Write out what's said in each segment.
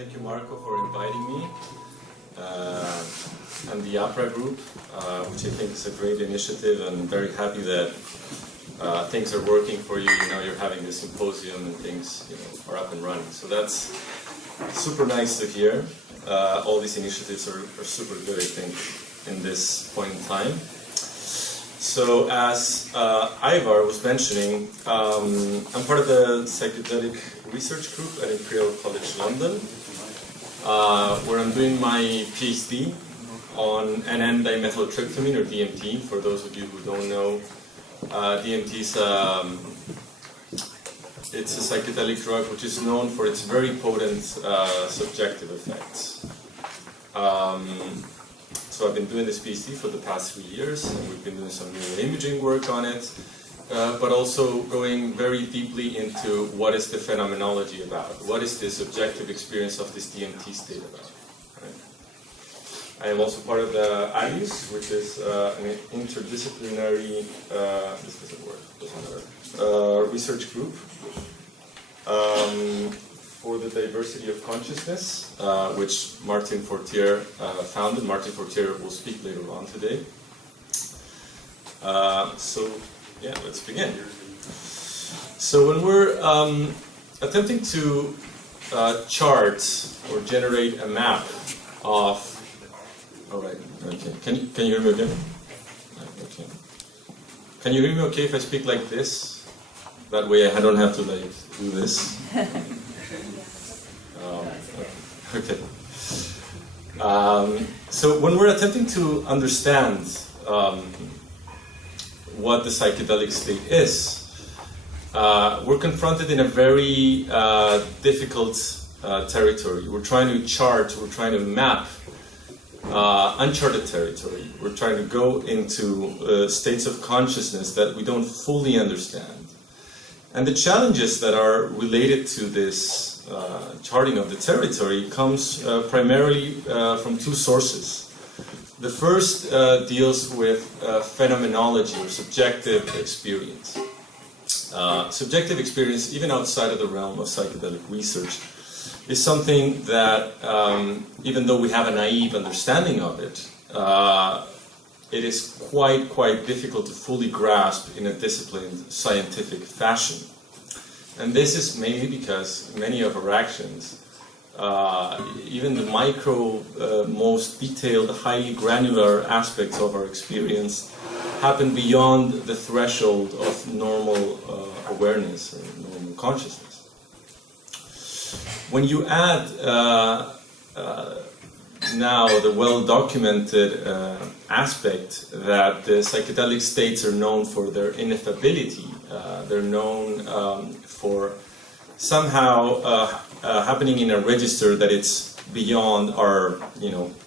Thank you, Marco, for inviting me and the APRA group, which I think is a great initiative, and I'm very happy that things are working for you. You know, you're having this symposium and things, are up and running. So that's super nice to hear. All these initiatives are super good, I think, in this point in time. So as Ivar was mentioning, I'm part of the Psychedelic Research Group at Imperial College London, where I'm doing my PhD on N-dimethyltryptamine, or DMT. For those of you who don't know, DMT is it's a psychedelic drug which is known for its very potent subjective effects. So I've been doing this PhD for the past 3 years, and we've been doing some neuroimaging work on it, but also going very deeply into what is the phenomenology about, what is the subjective experience of this DMT state about. Right? I am also part of the ALIUS, which is an interdisciplinary this doesn't work, research group for the diversity of consciousness, which Martin Fortier founded. Martin Fortier will speak later on today. So, yeah, let's begin. So when we're attempting to chart or generate a map of... All right, okay. Can you hear me again? Okay. Can you hear me okay if I speak like this? That way I don't have to do this. Okay. So when we're attempting to understand what the psychedelic state is, we're confronted in a very difficult territory. We're trying to chart, we're trying to map uncharted territory. We're trying to go into states of consciousness that we don't fully understand. And the challenges that are related to this charting of the territory comes primarily from two sources. The first deals with phenomenology, or subjective experience. Subjective experience, even outside of the realm of psychedelic research, is something that, even though we have a naive understanding of it, it is quite difficult to fully grasp in a disciplined scientific fashion. And this is mainly because many of our actions, even the most detailed, highly granular aspects of our experience, happen beyond the threshold of normal awareness or normal consciousness. When you add now the well-documented aspect that the psychedelic states are known for their ineffability, they're known for somehow happening in a register that it's beyond our,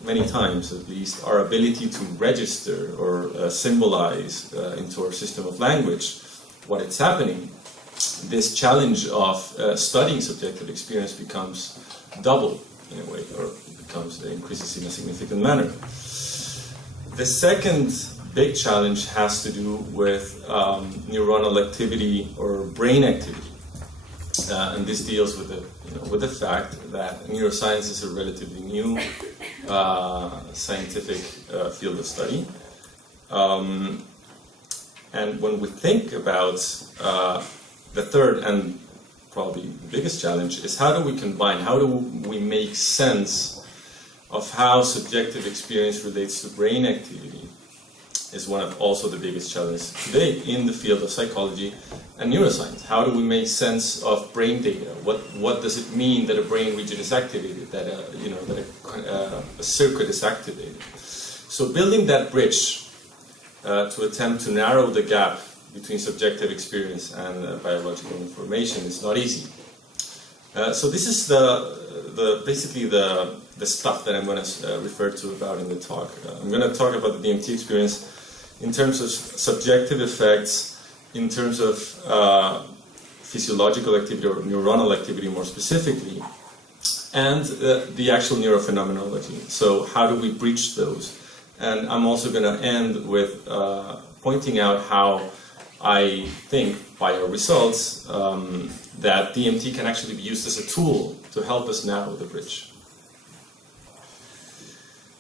many times at least, our ability to register or symbolize into our system of language what it's happening. This challenge of studying subjective experience becomes double in a way, or increases in a significant manner. The second big challenge has to do with neuronal activity or brain activity, and this deals with the fact that neuroscience is a relatively new scientific field of study, and when we think about the third and probably the biggest challenge is how do we combine, how do we make sense of how subjective experience relates to brain activity, is one of also the biggest challenges today in the field of psychology and neuroscience. How do we make sense of brain data? What does it mean that a brain region is activated, that a circuit is activated? So building that bridge to attempt to narrow the gap between subjective experience and biological information is not easy. So this is basically the stuff that I'm going to refer to about in the talk. I'm going to talk about the DMT experience in terms of subjective effects, in terms of physiological activity or neuronal activity more specifically, and the actual neurophenomenology. So how do we breach those? And I'm also going to end with pointing out how I think by our results that DMT can actually be used as a tool to help us narrow the bridge.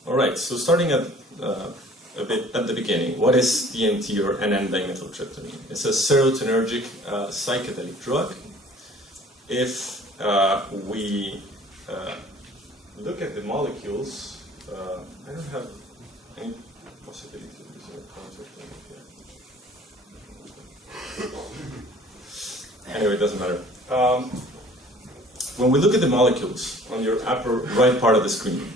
All right, so starting a bit at the beginning, what is DMT, or N,N-dimethyltryptamine? It's a serotonergic psychedelic drug. If we look at the molecules, I don't have any possibility of using a concept here. Anyway, it doesn't matter. When we look at the molecules on your upper right part of the screen,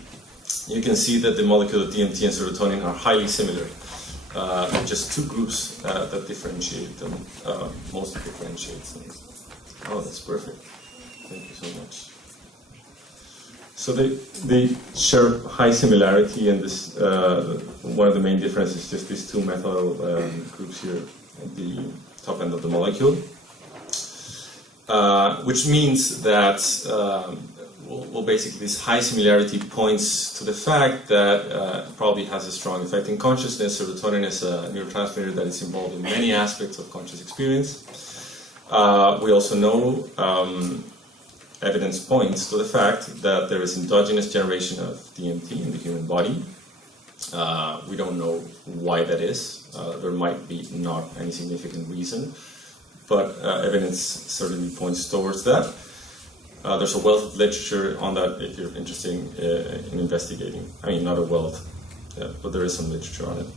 you can see that the molecule of DMT and serotonin are highly similar. Just two groups that differentiate them, mostly differentiates them. Oh, that's perfect. Thank you so much. So they share high similarity, and this one of the main differences is just these two methyl groups here at the top end of the molecule, which means that well, basically this high similarity points to the fact that it probably has a strong effect in consciousness. Serotonin is a neurotransmitter that is involved in many aspects of conscious experience. We also know evidence points to the fact that there is endogenous generation of DMT in the human body. We don't know why that is. There might be not any significant reason, but evidence certainly points towards that. There's a wealth of literature on that if you're interested in investigating. I mean, not a wealth, but there is some literature on it.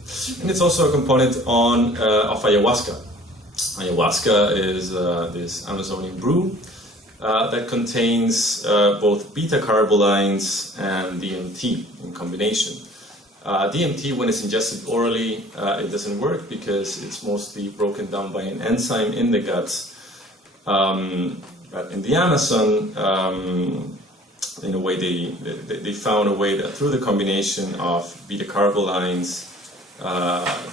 And it's also a component of ayahuasca. Ayahuasca is this Amazonian brew that contains both beta-carbolines and DMT in combination. DMT, when it's ingested orally, it doesn't work because it's mostly broken down by an enzyme in the gut. But in the Amazon, in a way, they found a way that through the combination of beta-carbolines,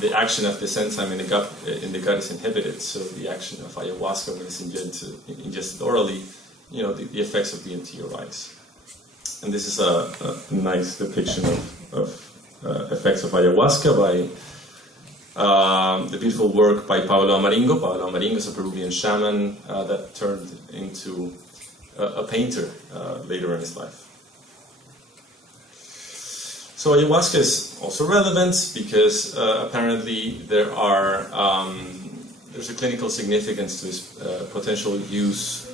the action of this enzyme in the gut is inhibited. So the action of ayahuasca, when it's ingested orally, the effects of DMT arise. And this is a nice depiction of effects of ayahuasca by the beautiful work by Paolo Amaringo. Paolo Amaringo is a Peruvian shaman that turned into a painter later in his life. So ayahuasca is also relevant because apparently there's a clinical significance to its potential use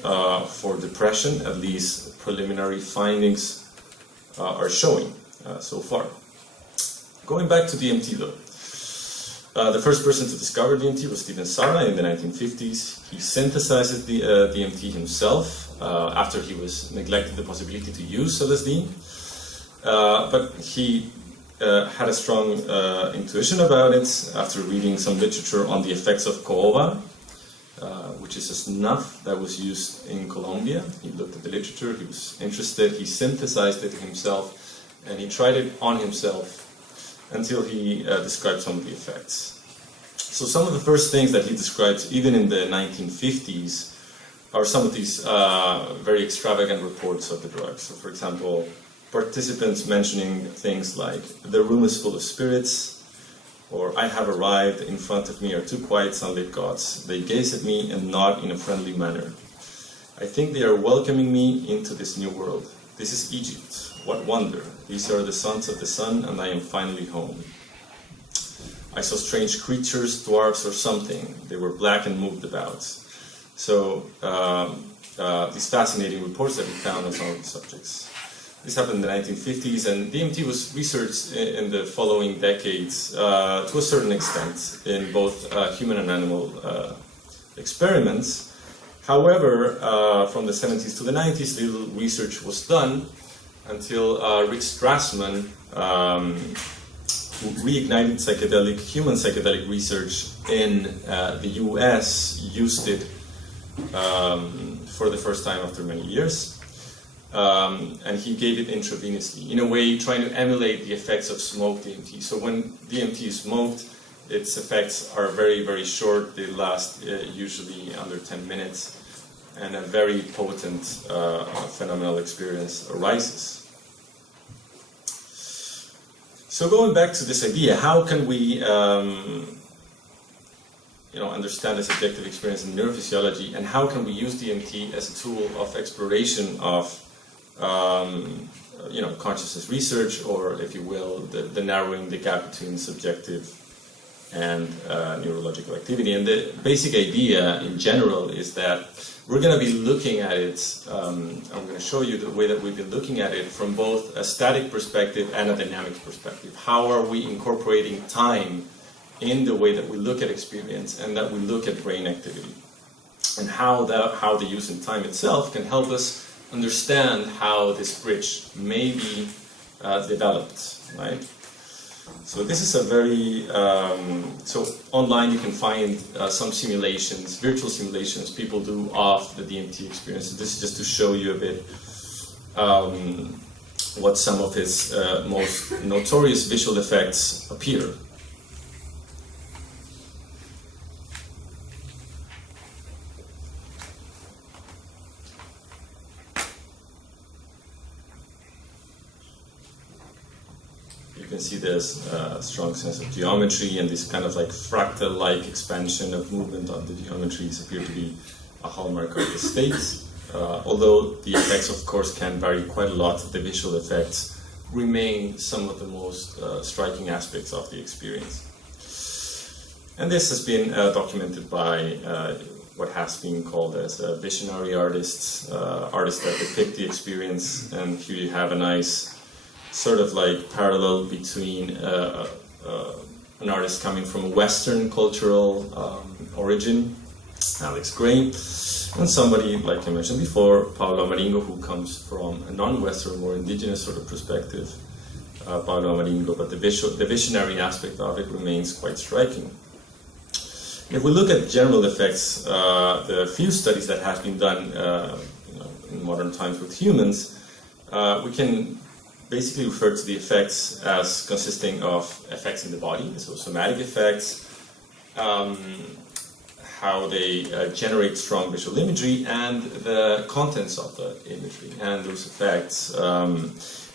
for depression. At least preliminary findings are showing so far. Going back to DMT though. The first person to discover DMT was Stephen Sara in the 1950s. He synthesized the DMT himself after he was neglected the possibility to use LSD. But he had a strong intuition about it after reading some literature on the effects of caoba, which is a snuff that was used in Colombia. He looked at the literature, he was interested, he synthesized it himself, and he tried it on himself until he described some of the effects. So some of the first things that he describes, even in the 1950s, are some of these very extravagant reports of the drug. So for example, participants mentioning things like, the room is full of spirits, or I have arrived, in front of me are two quiet sunlit gods. They gaze at me and nod in a friendly manner. I think they are welcoming me into this new world. This is Egypt. What wonder. These are the sons of the sun, and I am finally home. I saw strange creatures, dwarfs or something. They were black and moved about. So these fascinating reports that we found on some of these subjects. This happened in the 1950s, and DMT was researched in the following decades to a certain extent in both human and animal experiments. However, from the 70s to the 90s, little research was done until Rick Strassman, who reignited human psychedelic research in the US, used it for the first time after many years. And he gave it intravenously, in a way trying to emulate the effects of smoked DMT. So when DMT is smoked, its effects are very, very short. They last usually under 10 minutes, and a very potent phenomenal experience arises. So going back to this idea, how can we understand the subjective experience in neurophysiology, and how can we use DMT as a tool of exploration of consciousness research, or if you will, the narrowing the gap between subjective and neurological activity. And the basic idea in general is that we're going to be looking at it, I'm going to show you the way that we've been looking at it from both a static perspective and a dynamic perspective. How are we incorporating time in the way that we look at experience and that we look at brain activity? And how the use in time itself can help us understand how this bridge may be developed, right? So this is a very, so online you can find some simulations, virtual simulations people do of the DMT experience. So this is just to show you a bit what some of his most notorious visual effects appear. You can see there's a strong sense of geometry, and this kind of like fractal-like expansion of movement on the geometries appear to be a hallmark of the state. Although the effects, of course, can vary quite a lot, the visual effects remain some of the most striking aspects of the experience. And this has been documented by what has been called as visionary artists, artists that depict the experience. And here you have a nice sort of like parallel between an artist coming from a Western cultural origin, Alex Gray, and somebody, like I mentioned before, Paulo Amaringo, who comes from a non-Western, more indigenous sort of perspective, Paulo Amaringo, but the visionary aspect of it remains quite striking. If we look at general effects, the few studies that have been done in modern times with humans, we can basically refer to the effects as consisting of effects in the body, so somatic effects, how they generate strong visual imagery, and the contents of the imagery. And those effects,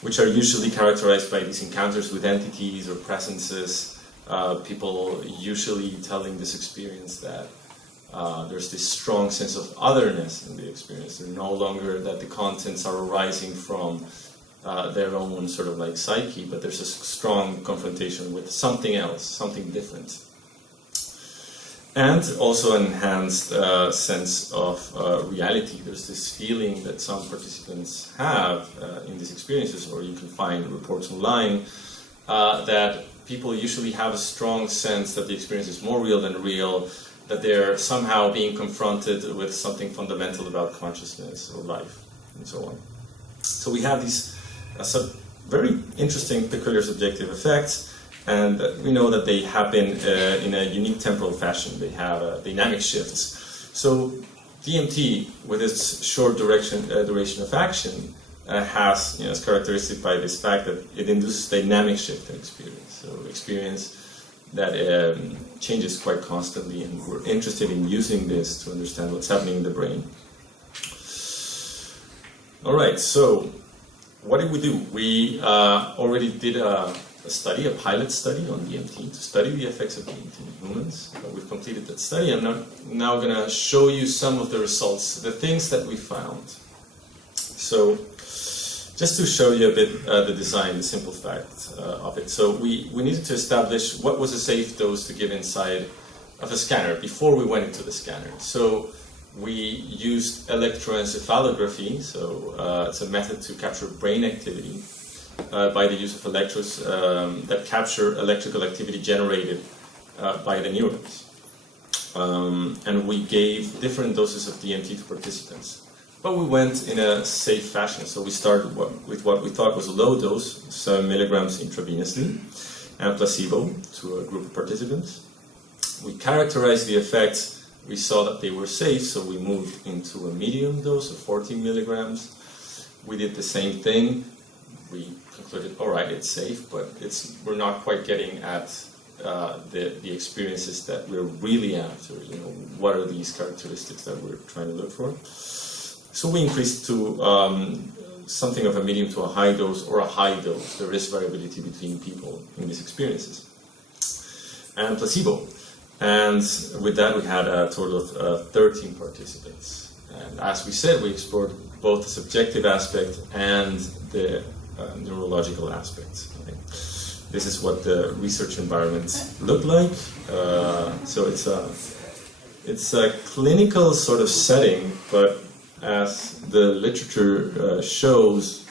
which are usually characterized by these encounters with entities or presences, people usually telling this experience that there's this strong sense of otherness in the experience. They're no longer that the contents are arising from their own sort of like psyche, but there's a strong confrontation with something else, something different. And also an enhanced sense of reality. There's this feeling that some participants have in these experiences, or you can find reports online, that people usually have a strong sense that the experience is more real than real, that they're somehow being confronted with something fundamental about consciousness or life, and so on. So we have these very interesting, peculiar subjective effects, and we know that they happen in a unique temporal fashion. They have dynamic shifts. So DMT, with its short duration of action, is characteristic by this fact that it induces dynamic shift in experience. So experience that changes quite constantly, and we're interested in using this to understand what's happening in the brain. All right, so what did we do? We already did a pilot study on DMT, to study the effects of DMT in humans. We've completed that study. I'm now going to show you some of the results, the things that we found. So, just to show you a bit the design, the simple fact of it. So we needed to establish what was a safe dose to give inside of a scanner before we went into the scanner. So we used electroencephalography, so it's a method to capture brain activity by the use of electrodes that capture electrical activity generated by the neurons. And we gave different doses of DMT to participants. But we went in a safe fashion, so we started with what we thought was a low dose, 7 milligrams intravenously, and placebo to a group of participants. We characterized the effects. We saw that they were safe, so we moved into a medium dose of 14 milligrams. We did the same thing. We concluded, all right, it's safe, but we're not quite getting at the experiences that we're really after. What are these characteristics that we're trying to look for? So we increased to something of a medium to a high dose, or a high dose. There is variability between people in these experiences. And placebo. And with that, we had a total of 13 participants. And as we said, we explored both the subjective aspect and the neurological aspect. Right? This is what the research environment looked like. So it's a clinical sort of setting, but as the literature shows,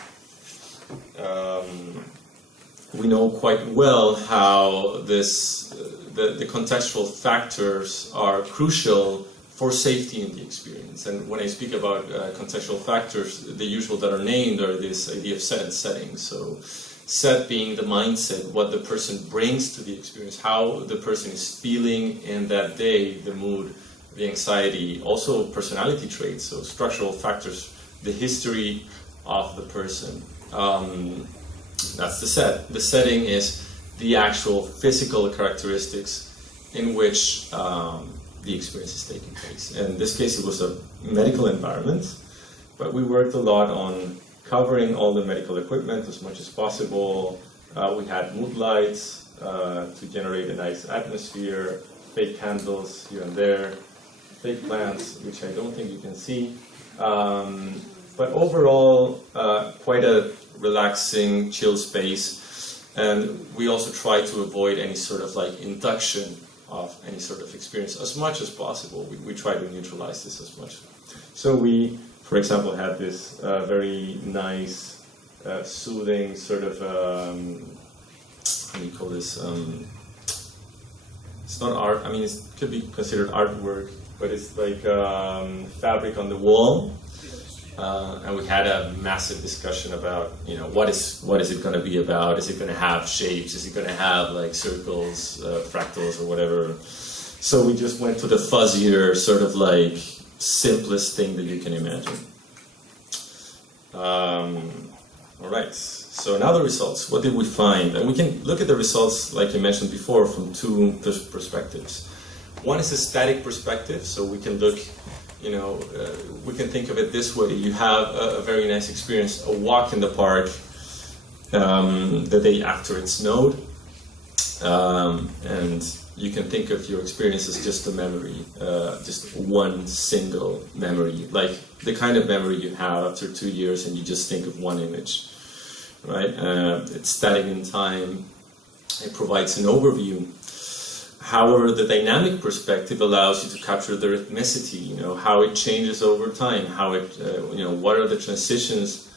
we know quite well how the contextual factors are crucial for safety in the experience. And when I speak about contextual factors, the usual that are named are this idea of set and setting. So set being the mindset, what the person brings to the experience, how the person is feeling in that day, the mood, the anxiety, also personality traits, so structural factors, the history of the person. That's the set. The setting is the actual physical characteristics in which the experience is taking place. In this case, it was a medical environment, but we worked a lot on covering all the medical equipment as much as possible. We had mood lights to generate a nice atmosphere, fake candles here and there, fake plants, which I don't think you can see. But overall, quite a relaxing, chill space. And we also try to avoid any sort of like induction of any sort of experience as much as possible. We try to neutralize this as much. So we, for example, had this very nice, soothing sort of, how do you call this? It's not art, I mean, it could be considered artwork, but it's like fabric on the wall. And we had a massive discussion about, you know, what is it going to be about? Is it going to have shapes? Is it going to have like circles, fractals, or whatever? So we just went to the fuzzier, sort of like simplest thing that you can imagine. All right. So now the results. What did we find? And we can look at the results, like I mentioned before, from two perspectives. One is a static perspective, so we can look. You know, we can think of it this way. You have a very nice experience, a walk in the park the day after it snowed, and you can think of your experience as just a memory, just one single memory, like the kind of memory you have after 2 years and you just think of one image, right? It's static in time. It provides an overview. However, the dynamic perspective allows you to capture the rhythmicity, you know, how it changes over time, how it, you know, what are the transitions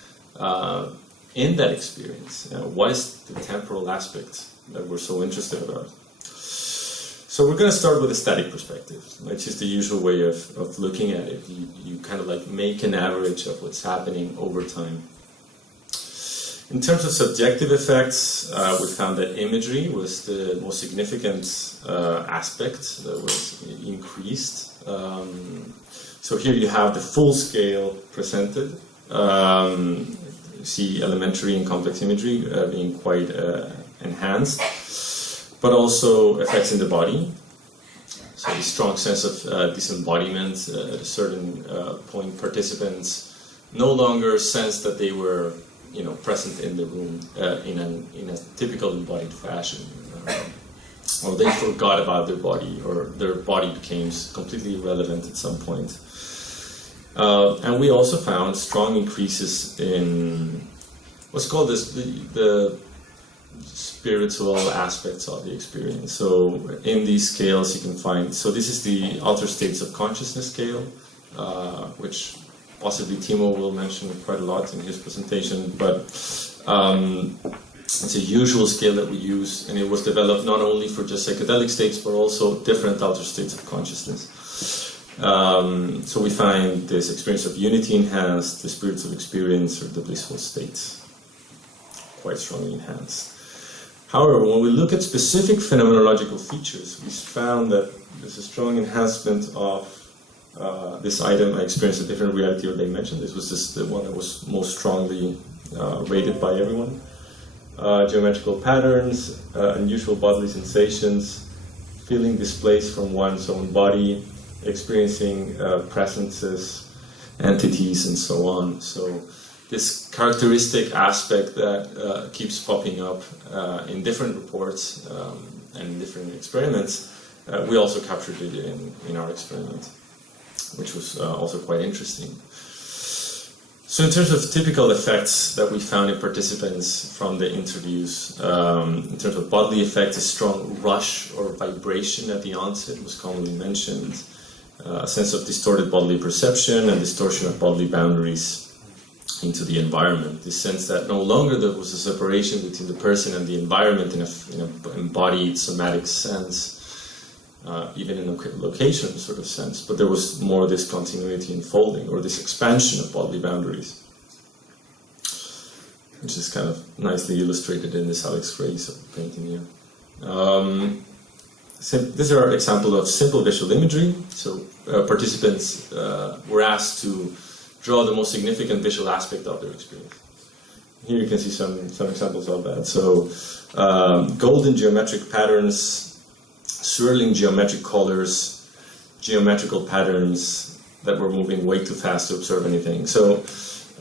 in that experience? What is the temporal aspect that we're so interested about? So we're going to start with a static perspective, which is the usual way of looking at it. You kind of like make an average of what's happening over time. In terms of subjective effects, we found that imagery was the most significant aspect that was increased. So here you have the full scale presented. You see elementary and complex imagery being quite enhanced, but also effects in the body. So a strong sense of disembodiment. At a certain point, participants no longer sensed that they were, you know, present in the room in a typical embodied fashion, or they forgot about their body, or their body became completely irrelevant at some point. And we also found strong increases in what's called the spiritual aspects of the experience. So in these scales you can find, so this is the altered states of consciousness scale, which possibly Timo will mention quite a lot in his presentation, but it's a usual scale that we use, and it was developed not only for just psychedelic states, but also different altered states of consciousness. So we find this experience of unity enhanced, the spiritual experience, or the blissful states, quite strongly enhanced. However, when we look at specific phenomenological features, we found that there's a strong enhancement of this item. I experienced a different reality or dimension. This was just the one that was most strongly rated by everyone. Geometrical patterns, unusual bodily sensations, feeling displaced from one's own body, experiencing presences, entities, and so on. So this characteristic aspect that keeps popping up in different reports and in different experiments we also captured it in our experiment, which was also quite interesting. So in terms of typical effects that we found in participants from the interviews, in terms of bodily effects, a strong rush or vibration at the onset was commonly mentioned, a sense of distorted bodily perception and distortion of bodily boundaries into the environment. This sense that no longer there was a separation between the person and the environment in an embodied somatic sense, even in a location sort of sense, but there was more this continuity unfolding or this expansion of bodily boundaries, which is kind of nicely illustrated in this Alex Gray's painting here. These are examples of simple visual imagery. So participants were asked to draw the most significant visual aspect of their experience. Here you can see some examples of that. So golden geometric patterns, swirling geometric colors, geometrical patterns that were moving way too fast to observe anything. So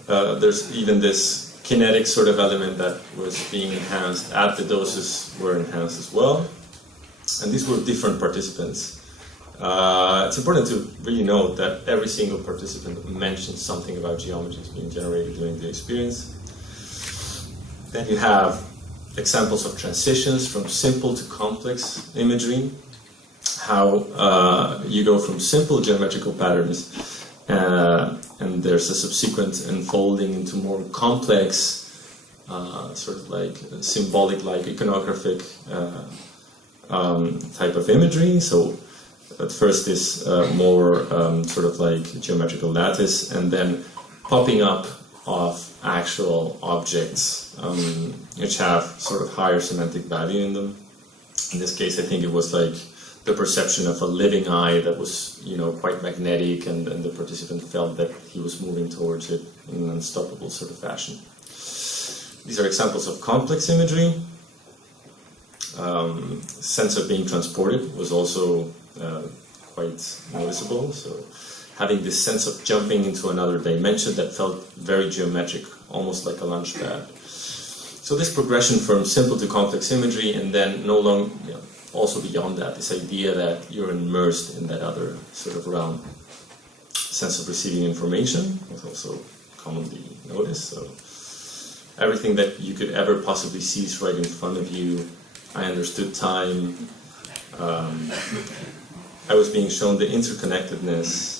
there's even this kinetic sort of element that was being enhanced at the doses were enhanced as well. And these were different participants. It's important to really note that every single participant mentioned something about geometries being generated during the experience. Then you have examples of transitions from simple to complex imagery, how you go from simple geometrical patterns and there's a subsequent unfolding into more complex, sort of like symbolic, like iconographic type of imagery. So at first this more sort of like geometrical lattice, and then popping up of actual objects which have sort of higher semantic value in them. In this case, I think it was like the perception of a living eye that was, quite magnetic, and the participant felt that he was moving towards it in an unstoppable sort of fashion. These are examples of complex imagery. Sense of being transported was also quite noticeable. So having this sense of jumping into another dimension that felt very geometric, almost like a launch pad. So this progression from simple to complex imagery, and then no longer, also beyond that, this idea that you're immersed in that other sort of realm. Sense of receiving information was also commonly noticed. So everything that you could ever possibly see is right in front of you. I understood time. I was being shown the interconnectedness.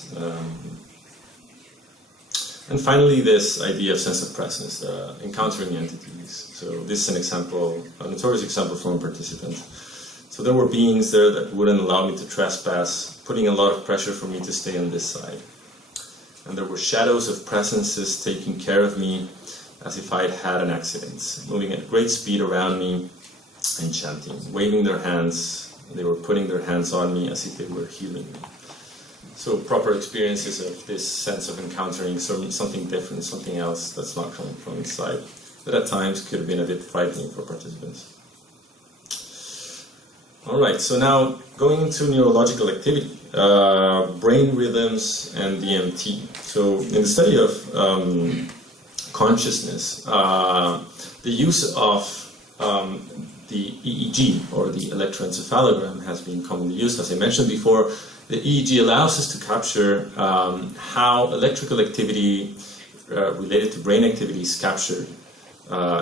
And finally, this idea of sense of presence, encountering entities. So this is an example, a notorious example from a participant. So there were beings there that wouldn't allow me to trespass, putting a lot of pressure for me to stay on this side. And there were shadows of presences taking care of me as if I had had an accident, moving at great speed around me and chanting, waving their hands. They were putting their hands on me as if they were healing me. So proper experiences of this sense of encountering something different, something else that's not coming from inside, that at times could have been a bit frightening for participants. All right, so now going into neurological activity, brain rhythms and DMT. So in the study of consciousness, the use of the EEG, or the electroencephalogram, has been commonly used. As I mentioned before, the EEG allows us to capture how electrical activity related to brain activity is captured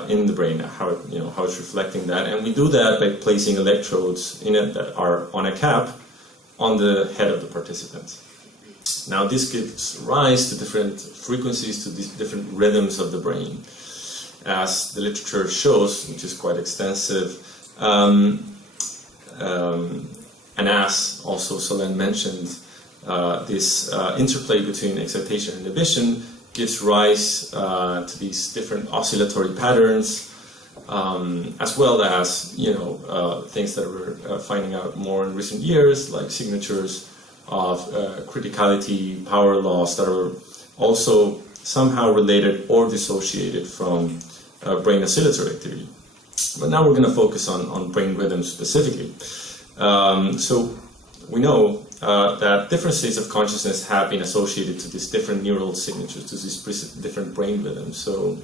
in the brain, how it's reflecting that, and we do that by placing electrodes in it that are on a cap on the head of the participant. Now this gives rise to different frequencies, to these different rhythms of the brain, as the literature shows, which is quite extensive, and as also Solène mentioned, this interplay between excitation and inhibition gives rise to these different oscillatory patterns, as well as things that we're finding out more in recent years, like signatures of criticality, power laws that are also somehow related or dissociated from brain oscillatory activity. But now we're going to focus on brain rhythms specifically. So we know that different states of consciousness have been associated to these different neural signatures, to these different brain rhythms. So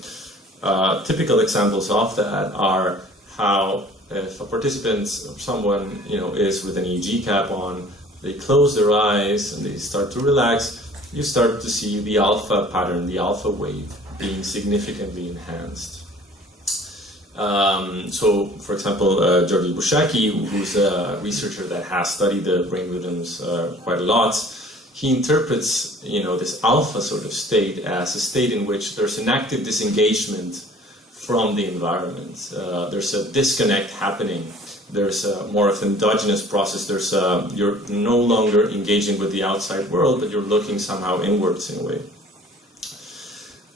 typical examples of that are how if a participant or someone is with an EEG cap on, they close their eyes and they start to relax, you start to see the alpha pattern, the alpha wave, being significantly enhanced. So, for example, Georgi Bushaki, who's a researcher that has studied the brain rhythms quite a lot, he interprets, this alpha sort of state as a state in which there's an active disengagement from the environment. There's a disconnect happening. There's more of an endogenous process. You're no longer engaging with the outside world, but you're looking somehow inwards in a way.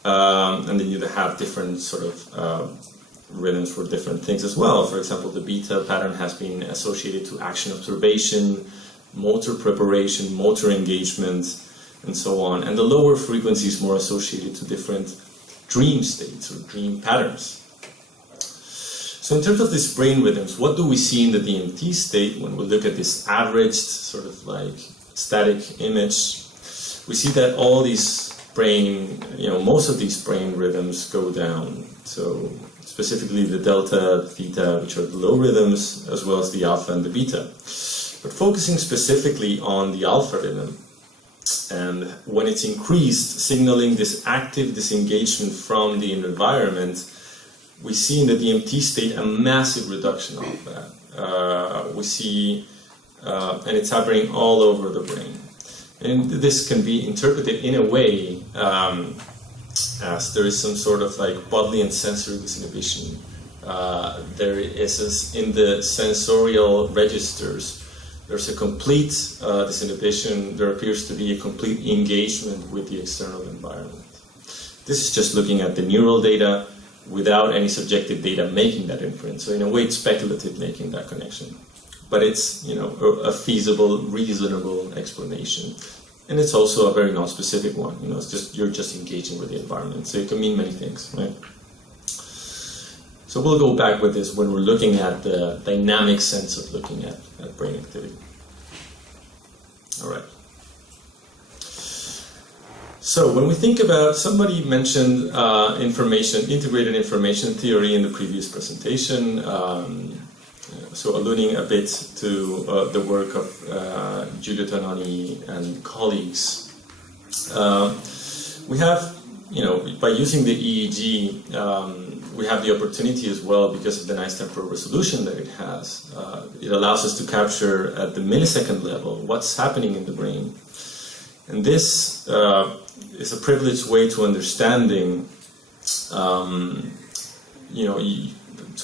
And then you have different sort of rhythms for different things as well. For example, the beta pattern has been associated to action observation, motor preparation, motor engagement, and so on. And the lower frequency is more associated to different dream states or dream patterns. So in terms of these brain rhythms, what do we see in the DMT state when we look at this averaged sort of like static image? We see that all these brain, most of these brain rhythms go down. So specifically the delta, theta, which are the low rhythms, as well as the alpha and the beta. But focusing specifically on the alpha rhythm, and when it's increased, signaling this active disengagement from the environment, we see in the DMT state a massive reduction of that. We see, and it's happening all over the brain. And this can be interpreted in a way as there is some sort of like bodily and sensory disinhibition. There is, in the sensorial registers, there's a complete disinhibition. There appears to be a complete engagement with the external environment. This is just looking at the neural data without any subjective data making that inference. So in a way, it's speculative making that connection. But it's, a feasible, reasonable explanation. And it's also a very non-specific one. It's just, you're just engaging with the environment. So it can mean many things, right? So we'll go back with this when we're looking at the dynamic sense of looking at brain activity. All right. So when we think about, somebody mentioned integrated information theory in the previous presentation, so alluding a bit to the work of Giulio Tononi and colleagues. We have, by using the EEG, we have the opportunity as well, because of the nice temporal resolution that it has. It allows us to capture at the millisecond level what's happening in the brain. And this is a privileged way to understanding, to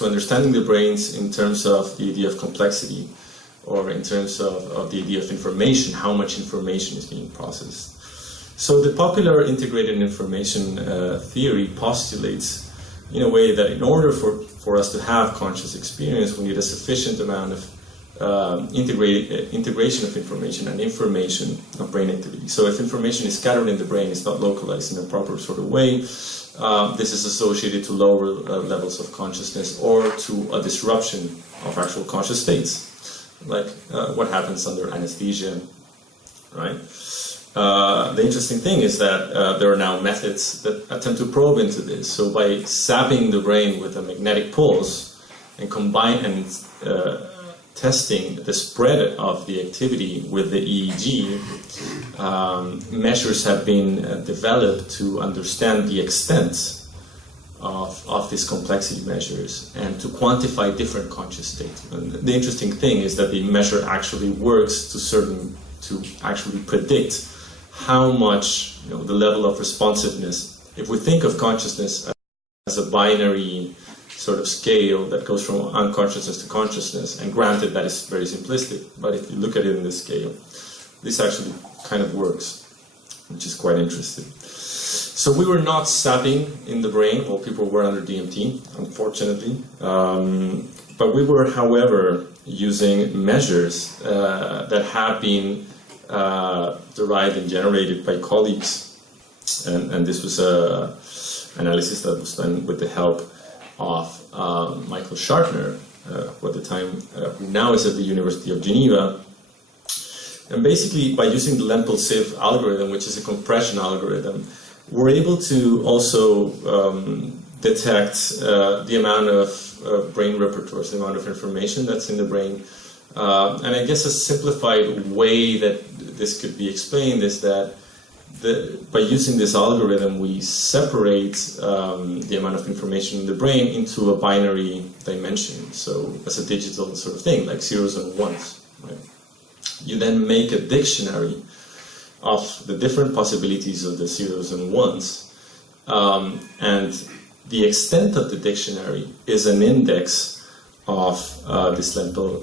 understanding the brains in terms of the idea of complexity, or in terms of the idea of information, how much information is being processed. So the popular integrated information theory postulates, in a way, that in order for us to have conscious experience, we need a sufficient amount of integration of information and information of brain activity. So if information is scattered in the brain, it's not localized in a proper sort of way, this is associated to lower levels of consciousness or to a disruption of actual conscious states, like what happens under anesthesia, right? The interesting thing is that there are now methods that attempt to probe into this. So by zapping the brain with a magnetic pulse and testing the spread of the activity with the EEG, measures have been developed to understand the extent of these complexity measures and to quantify different conscious states. And the interesting thing is that the measure actually works to actually predict how much, the level of responsiveness. If we think of consciousness as a binary sort of scale that goes from unconsciousness to consciousness, and granted that is very simplistic, but if you look at it in this scale, this actually kind of works, which is quite interesting. So we were not zapping in the brain while people were under DMT, unfortunately, but we were, however, using measures that have been derived and generated by colleagues, and this was an analysis that was done with the help of Michael Sharpner, who at the time, who now is at the University of Geneva. And basically, by using the LEMPL-SIV algorithm, which is a compression algorithm, we're able to also detect the amount of brain repertoires, the amount of information that's in the brain. And I guess a simplified way that this could be explained is that by using this algorithm, we separate the amount of information in the brain into a binary dimension, so as a digital sort of thing, like zeros and ones. Right? You then make a dictionary of the different possibilities of the zeros and ones, and the extent of the dictionary is an index of this level,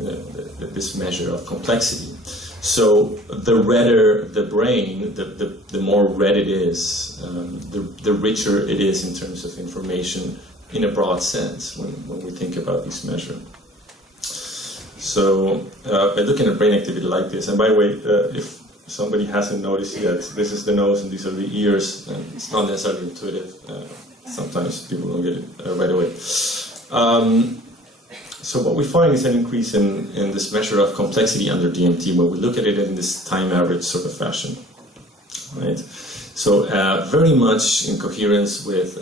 this measure of complexity. So the redder the brain, the more red it is, the richer it is in terms of information in a broad sense when we think about this measure. So by looking at brain activity like this, and by the way, if somebody hasn't noticed yet, this is the nose and these are the ears, and it's not necessarily intuitive. Sometimes people don't get it right away. So what we find is an increase in this measure of complexity under DMT when we look at it in this time average sort of fashion, right? So very much in coherence with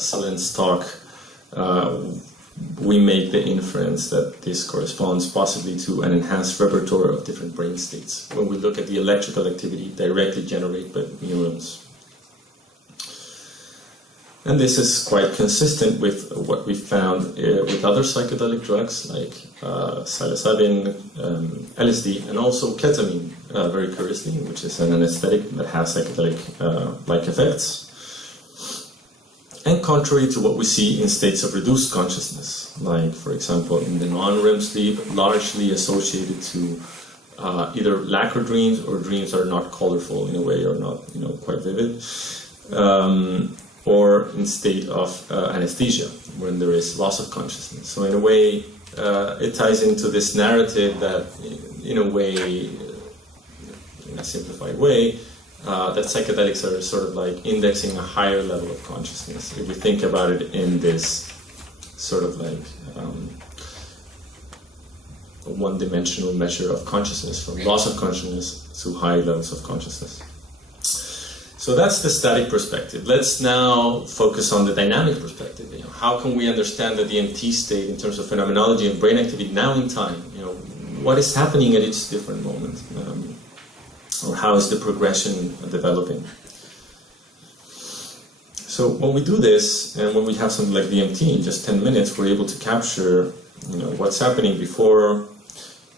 Salen's talk, we make the inference that this corresponds possibly to an enhanced repertoire of different brain states when we look at the electrical activity directly generated by neurons. And this is quite consistent with what we found with other psychedelic drugs like psilocybin, LSD, and also ketamine, very curiously, which is an anesthetic that has psychedelic-like effects. And contrary to what we see in states of reduced consciousness, like, for example, in the non-REM sleep, largely associated to either lack of dreams or dreams that are not colorful in a way or not, quite vivid. Or in state of anesthesia, when there is loss of consciousness. So in a way, it ties into this narrative that, in a simplified way, that psychedelics are sort of like indexing a higher level of consciousness. If we think about it in this sort of like a one-dimensional measure of consciousness, from loss of consciousness to high levels of consciousness. So that's the static perspective. Let's now focus on the dynamic perspective. How can we understand the DMT state in terms of phenomenology and brain activity now in time? What is happening at each different moment? Or how is the progression developing? So when we do this, and when we have something like DMT in just 10 minutes, we're able to capture what's happening before,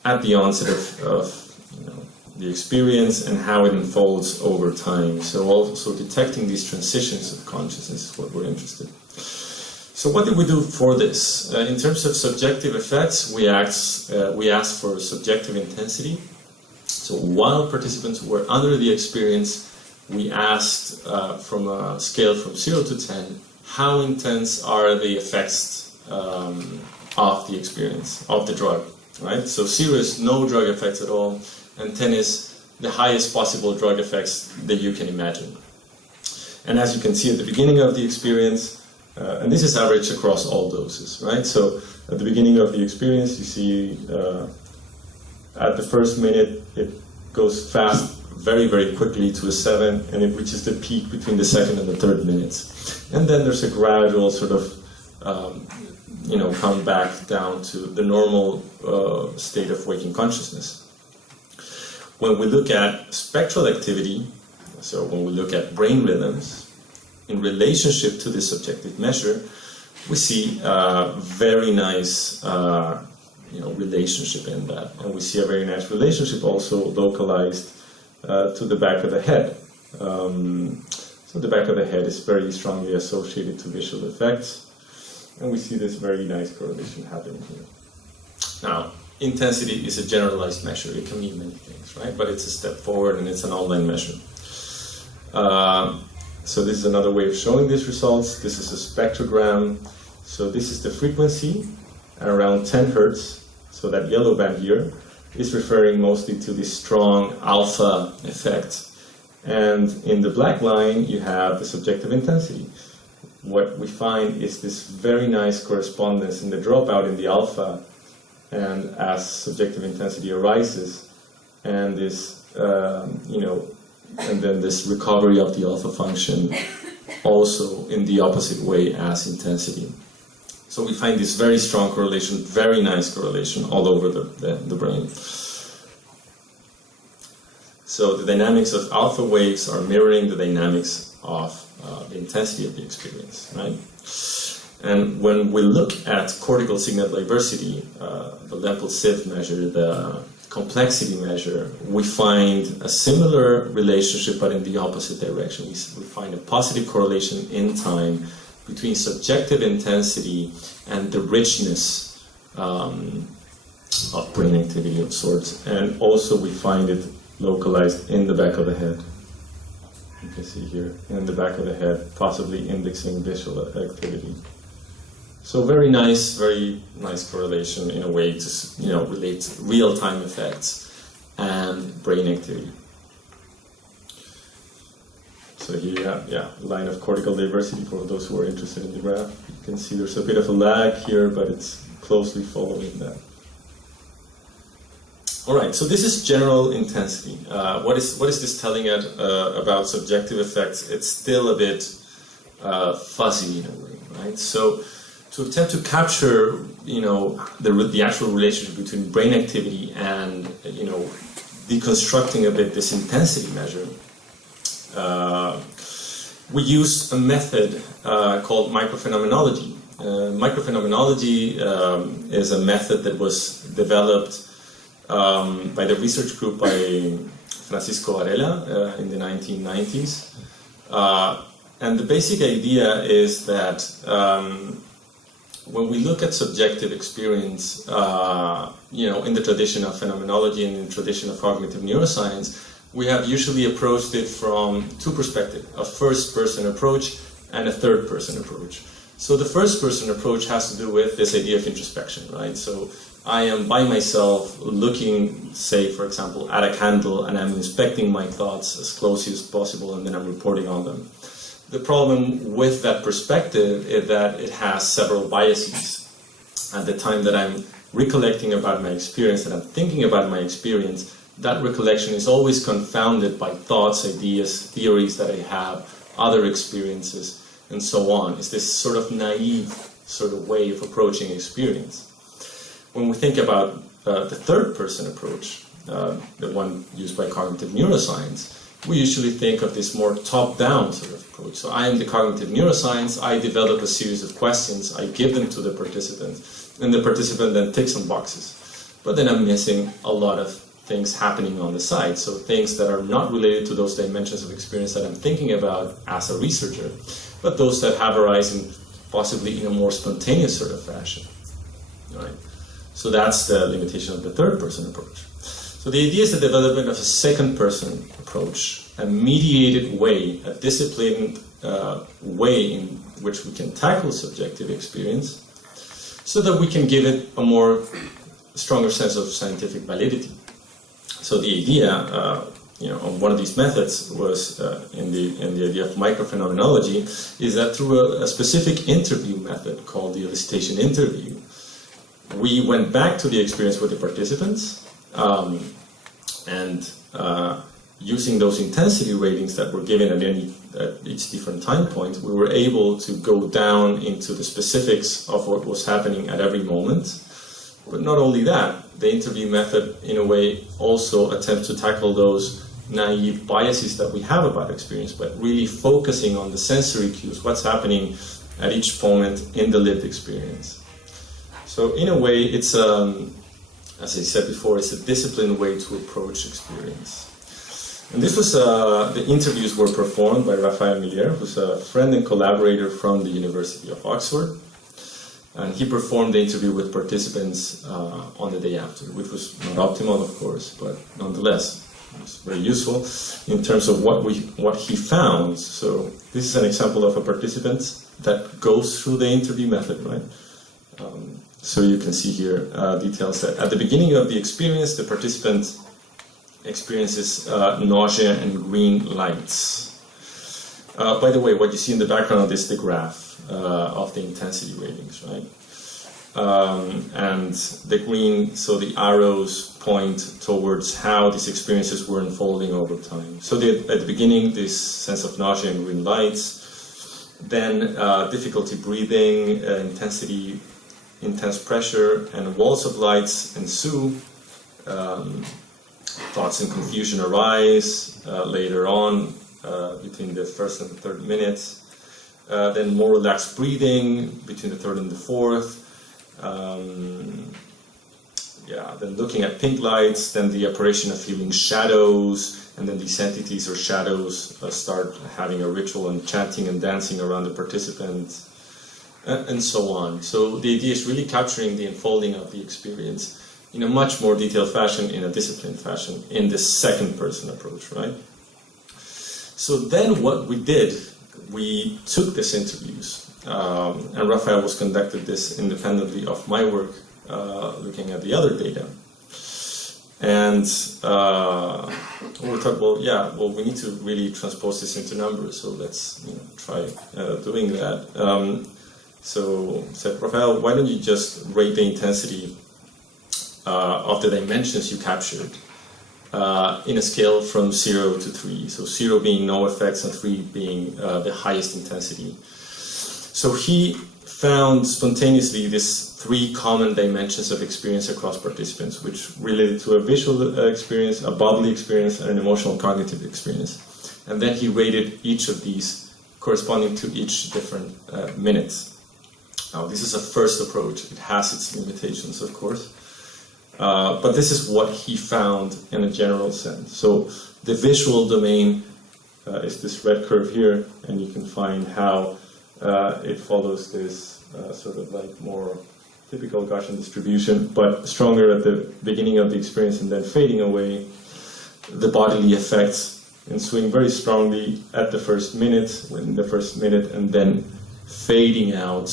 at the onset of the experience and how it unfolds over time. So also detecting these transitions of consciousness is what we're interested in. So what did we do for this? In terms of subjective effects, we asked for subjective intensity. So while participants were under the experience, we asked from a scale from 0 to 10, how intense are the effects of the experience, of the drug, right? So 0 is no drug effects at all, and 10 is the highest possible drug effects that you can imagine. And as you can see at the beginning of the experience, and this is average across all doses, right? So at the beginning of the experience, you see at the first minute, it goes fast, very, very quickly to a 7, and it reaches the peak between the second and the third minutes. And then there's a gradual sort of come back down to the normal state of waking consciousness. When we look at spectral activity, so when we look at brain rhythms, in relationship to this subjective measure, we see a very nice relationship in that. And we see a very nice relationship also localized to the back of the head. So the back of the head is very strongly associated to visual effects. And we see this very nice correlation happening here. Now, intensity is a generalized measure. It can mean many things, right? But it's a step forward and it's an online measure. So this is another way of showing these results. This is a spectrogram. So this is the frequency at around 10 hertz. So that yellow band here is referring mostly to the strong alpha effect. And in the black line, you have the subjective intensity. What we find is this very nice correspondence in the dropout in the alpha, and as subjective intensity arises, and this, and then this recovery of the alpha function also in the opposite way as intensity. So we find this very strong correlation, very nice correlation all over the brain. So the dynamics of alpha waves are mirroring the dynamics of the intensity of the experience, right? And when we look at cortical signal diversity, the Lempel-Siv measure, the complexity measure, we find a similar relationship but in the opposite direction. We find a positive correlation in time between subjective intensity and the richness of brain activity of sorts. And also we find it localized in the back of the head. You can see here, in the back of the head, possibly indexing visual activity. So very nice correlation in a way to relate real-time effects and brain activity. So here, line of cortical diversity for those who are interested in the graph. You can see there's a bit of a lag here, but it's closely following that. All right, so this is general intensity. What is this telling us about subjective effects? It's still a bit fuzzy in a way, right? So to attempt to capture, the actual relationship between brain activity and, deconstructing a bit this intensity measure, we used a method called microphenomenology. Microphenomenology is a method that was developed by the research group by Francisco Varela in the 1990s. And the basic idea is that when we look at subjective experience, in the tradition of phenomenology and in the tradition of cognitive neuroscience, we have usually approached it from two perspectives, a first-person approach and a third-person approach. So the first-person approach has to do with this idea of introspection, right? So I am by myself looking, say, for example, at a candle, and I'm inspecting my thoughts as closely as possible, and then I'm reporting on them. The problem with that perspective is that it has several biases. At the time that I'm recollecting about my experience, that I'm thinking about my experience, that recollection is always confounded by thoughts, ideas, theories that I have, other experiences, and so on. It's this sort of naive sort of way of approaching experience. When we think about the third-person approach, the one used by cognitive neuroscience, we usually think of this more top-down sort of approach. So I am the cognitive neuroscience, I develop a series of questions, I give them to the participant, and the participant then ticks some boxes. But then I'm missing a lot of things happening on the side, so things that are not related to those dimensions of experience that I'm thinking about as a researcher, but those that have arisen possibly in a more spontaneous sort of fashion. Right? So that's the limitation of the third-person approach. So the idea is the development of a second-person approach, a mediated way, a disciplined way in which we can tackle subjective experience, so that we can give it a more stronger sense of scientific validity. So the idea, of one of these methods was in the idea of microphenomenology, is that through a specific interview method called the Elicitation Interview, we went back to the experience with the participants, and using those intensity ratings that were given at each different time point, we were able to go down into the specifics of what was happening at every moment. But not only that, the interview method, in a way, also attempts to tackle those naive biases that we have about experience, but really focusing on the sensory cues, what's happening at each moment in the lived experience. So in a way, it's, as I said before, it's a disciplined way to approach experience. And this was, the interviews were performed by Raphael Millier, who's a friend and collaborator from the University of Oxford. And he performed the interview with participants on the day after, which was not optimal, of course, but nonetheless, it was very useful in terms of what he found. So this is an example of a participant that goes through the interview method, right? So you can see here details that at the beginning of the experience, the participant experiences nausea and green lights. By the way, what you see in the background is the graph of the intensity ratings, right? And the green, so the arrows point towards how these experiences were unfolding over time. So at the beginning, this sense of nausea and green lights, then difficulty breathing, intense pressure, and walls of lights ensue. Thoughts and confusion arise later on between the first and the third minutes. Then more relaxed breathing between the third and the fourth. Then looking at pink lights, then the apparition of feeling shadows, and then these entities or shadows start having a ritual and chanting and dancing around the participant, and so on. So the idea is really capturing the unfolding of the experience in a much more detailed fashion, in a disciplined fashion, in this second person approach, right? So then what we did, we took these interviews, and Raphael was conducted this independently of my work, looking at the other data. And we thought, we need to really transpose this into numbers, so let's try doing that. So said, Raphael, why don't you just rate the intensity of the dimensions you captured in a scale from 0 to 3. So 0 being no effects and 3 being the highest intensity. So he found spontaneously these 3 common dimensions of experience across participants, which related to a visual experience, a bodily experience, and an emotional cognitive experience. And then he rated each of these corresponding to each different minute. Now, this is a first approach. It has its limitations, of course. But this is what he found in a general sense. So the visual domain is this red curve here, and you can find how it follows this sort of like more typical Gaussian distribution, but stronger at the beginning of the experience and then fading away. The bodily effects ensuing very strongly at the first minute, and then fading out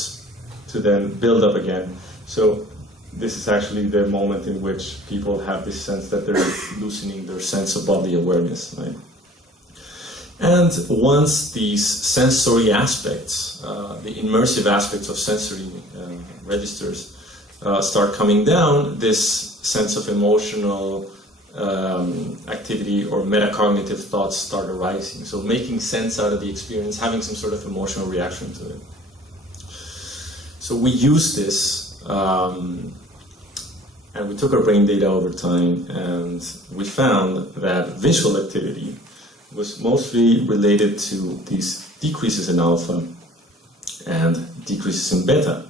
to then build up again. So this is actually the moment in which people have this sense that they're loosening their sense of bodily awareness, right? And once these sensory aspects, the immersive aspects of sensory registers start coming down, this sense of emotional activity or metacognitive thoughts start arising. So making sense out of the experience, having some sort of emotional reaction to it. So we use this, and we took our brain data over time, and we found that visual activity was mostly related to these decreases in alpha and decreases in beta.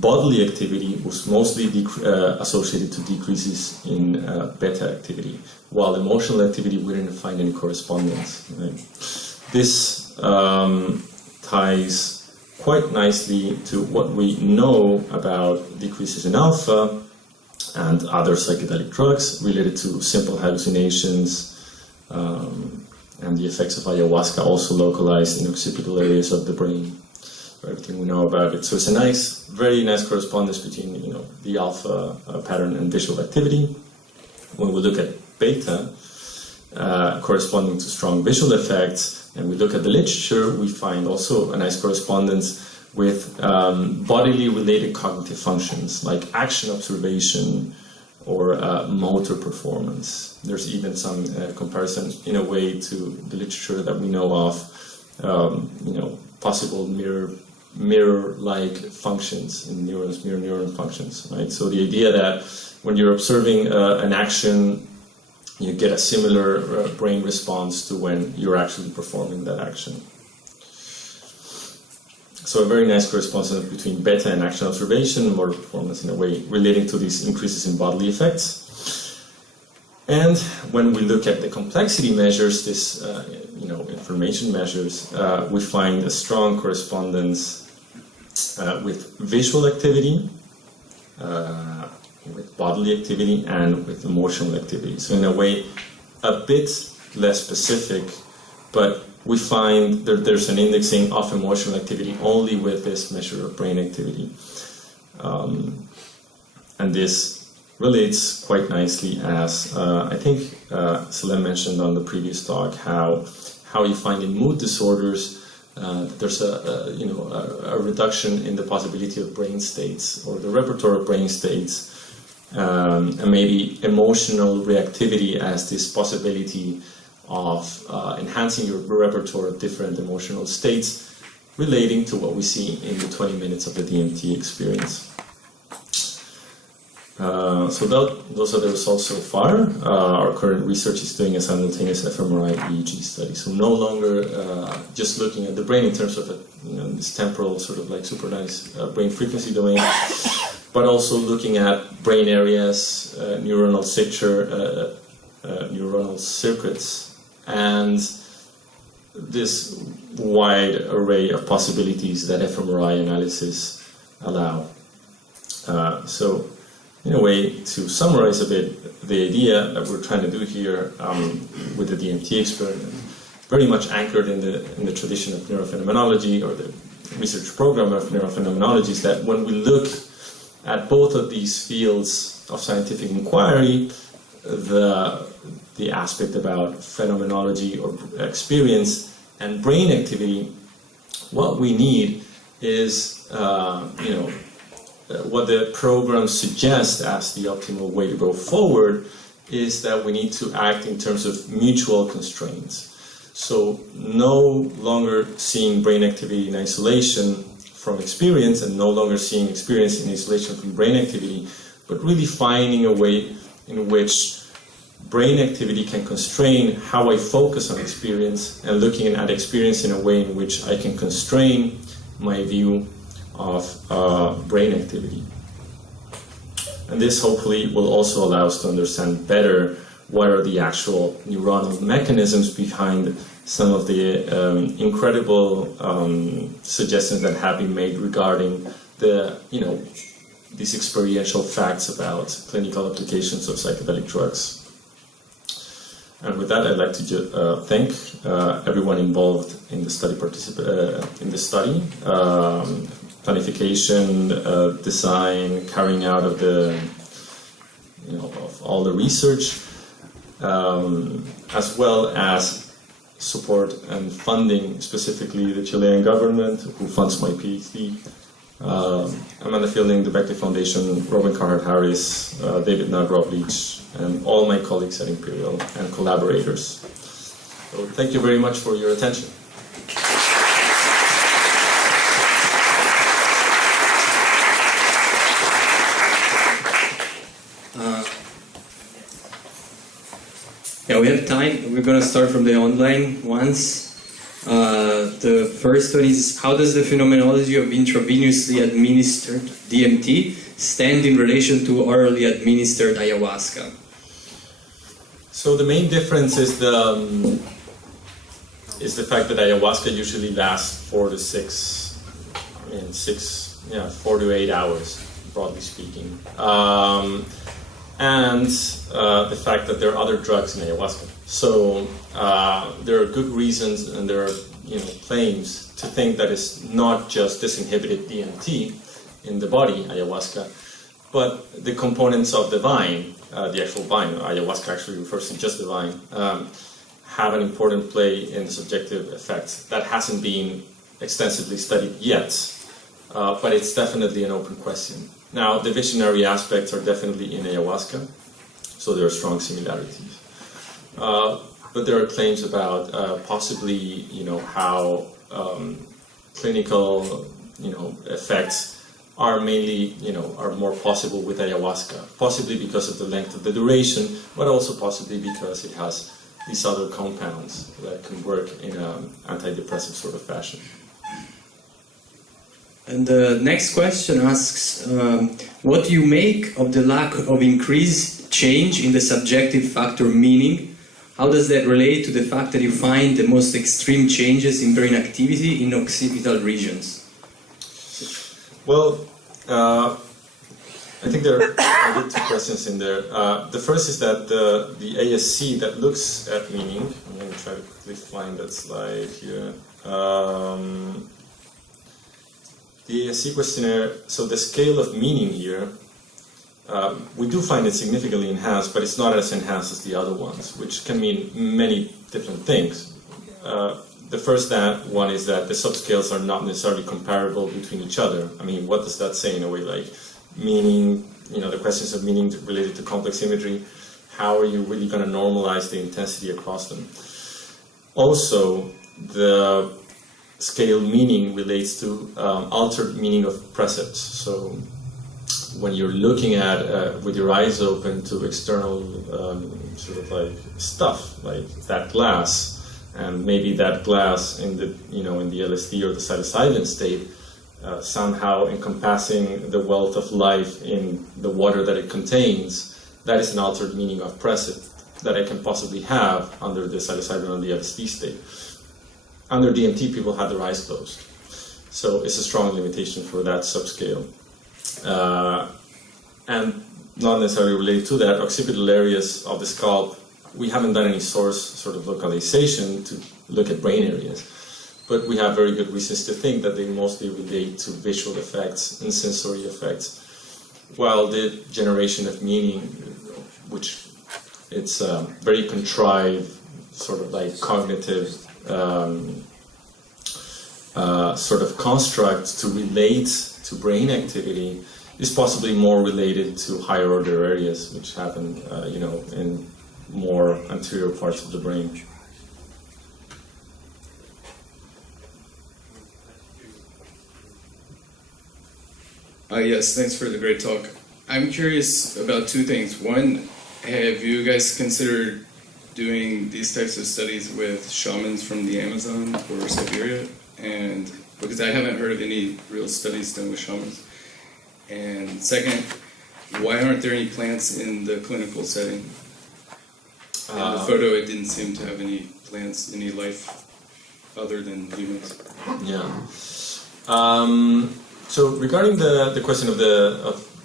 Bodily activity was mostly associated to decreases in beta activity, while emotional activity we didn't find any correspondence. Right? This ties quite nicely to what we know about decreases in alpha and other psychedelic drugs related to simple hallucinations, and the effects of ayahuasca also localized in occipital areas of the brain. Everything we know about it. So it's a very nice correspondence between the alpha pattern and visual activity. When we look at beta, corresponding to strong visual effects, and we look at the literature, we find also a nice correspondence with bodily related cognitive functions like action observation or motor performance. There's even some comparison in a way to the literature that we know of, possible mirror-like functions in neurons, mirror neuron functions, right? So the idea that when you're observing an action, you get a similar brain response to when you're actually performing that action. So a very nice correspondence between beta and action observation, motor performance in a way relating to these increases in bodily effects. And when we look at the complexity measures, this information measures, we find a strong correspondence with visual activity, with bodily activity, and with emotional activity. So in a way, a bit less specific, but we find that there's an indexing of emotional activity only with this measure of brain activity. And this relates quite nicely as, I think Salem mentioned on the previous talk, how you find in mood disorders there's a reduction in the possibility of brain states or the repertoire of brain states, and maybe emotional reactivity as this possibility of enhancing your repertoire of different emotional states relating to what we see in the 20 minutes of the DMT experience. So those are the results so far. Our current research is doing a simultaneous fMRI EEG study. So no longer just looking at the brain in terms of this temporal sort of like super nice brain frequency domain, but also looking at brain areas, neuronal circuits, and this wide array of possibilities that fMRI analysis allow. So, in a way, to summarize a bit, the idea that we're trying to do here with the DMT experiment, very much anchored in the tradition of neurophenomenology, or the research program of neurophenomenology, is that when we look at both of these fields of scientific inquiry, the aspect about phenomenology or experience and brain activity, what we need is, what the program suggests as the optimal way to go forward is that we need to act in terms of mutual constraints. So no longer seeing brain activity in isolation from experience, and no longer seeing experience in isolation from brain activity, but really finding a way in which brain activity can constrain how I focus on experience, and looking at experience in a way in which I can constrain my view of brain activity. And this hopefully will also allow us to understand better what are the actual neuronal mechanisms behind some of the incredible suggestions that have been made regarding these experiential facts about clinical applications of psychedelic drugs. And with that, I'd like to thank everyone involved in the study, planification, design, carrying out of of all the research, as well as support and funding, specifically the Chilean government, who funds my PhD, Amanda Fielding, the Beckley Foundation, Robin Carhart-Harris, David Nag-Routledge, and all my colleagues at Imperial and collaborators. So thank you very much for your attention. Yeah, we have time. We're going to start from the online ones. The first one is, how does the phenomenology of intravenously administered DMT stand in relation to orally administered ayahuasca? So the main difference is the fact that ayahuasca usually lasts 4 to 8 hours, broadly speaking. And the fact that there are other drugs in ayahuasca. So there are good reasons, and there are claims to think that it's not just disinhibited DMT in the body, ayahuasca, but the components of the vine, the actual vine, ayahuasca actually refers to just the vine, have an important play in the subjective effects. That hasn't been extensively studied yet, but it's definitely an open question. Now, the visionary aspects are definitely in ayahuasca, so there are strong similarities. But there are claims about possibly, how clinical, effects are mainly, are more possible with ayahuasca, possibly because of the length of the duration, but also possibly because it has these other compounds that can work in an antidepressive sort of fashion. And the next question asks, what do you make of the lack of increased change in the subjective factor meaning? How does that relate to the fact that you find the most extreme changes in brain activity in occipital regions? Well, I think there are two questions in there. The first is that the ASC that looks at meaning, I'm going to try to quickly find that slide here. The ASC questionnaire, so the scale of meaning here, we do find it significantly enhanced, but it's not as enhanced as the other ones, which can mean many different things. The first one is that the subscales are not necessarily comparable between each other. I mean, what does that say in a way? Like meaning, the questions of meaning related to complex imagery, how are you really going to normalize the intensity across them? Also, scale meaning relates to altered meaning of precepts. So when you're looking at with your eyes open to external sort of like stuff, like that glass, and maybe that glass in the in the LSD or the psilocybin state, somehow encompassing the wealth of life in the water that it contains, that is an altered meaning of precept that I can possibly have under the psilocybin or the LSD state. Under DMT, people have their eyes closed. So it's a strong limitation for that subscale. And not necessarily related to that, occipital areas of the scalp, we haven't done any source sort of localization to look at brain areas. But we have very good reasons to think that they mostly relate to visual effects and sensory effects. While the generation of meaning, which it's very contrived, sort of like cognitive sort of construct to relate to brain activity, is possibly more related to higher order areas, which happen, in more anterior parts of the brain. Yes, thanks for the great talk. I'm curious about two things. One, have you guys considered doing these types of studies with shamans from the Amazon or Siberia? And because I haven't heard of any real studies done with shamans. And second, why aren't there any plants in the clinical setting? In the photo, it didn't seem to have any plants, any life other than humans. Yeah. So regarding the question of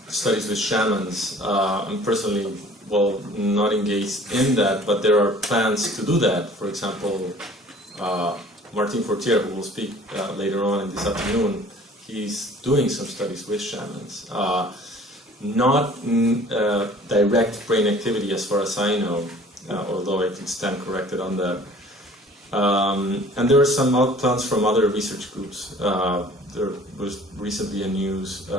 studies with shamans, I'm personally, not engaged in that, but there are plans to do that. For example, Martin Fortier, who will speak later on in this afternoon, he's doing some studies with shamans. Not direct brain activity as far as I know, although I can stand corrected on that. And there are some plans from other research groups. There was recently a news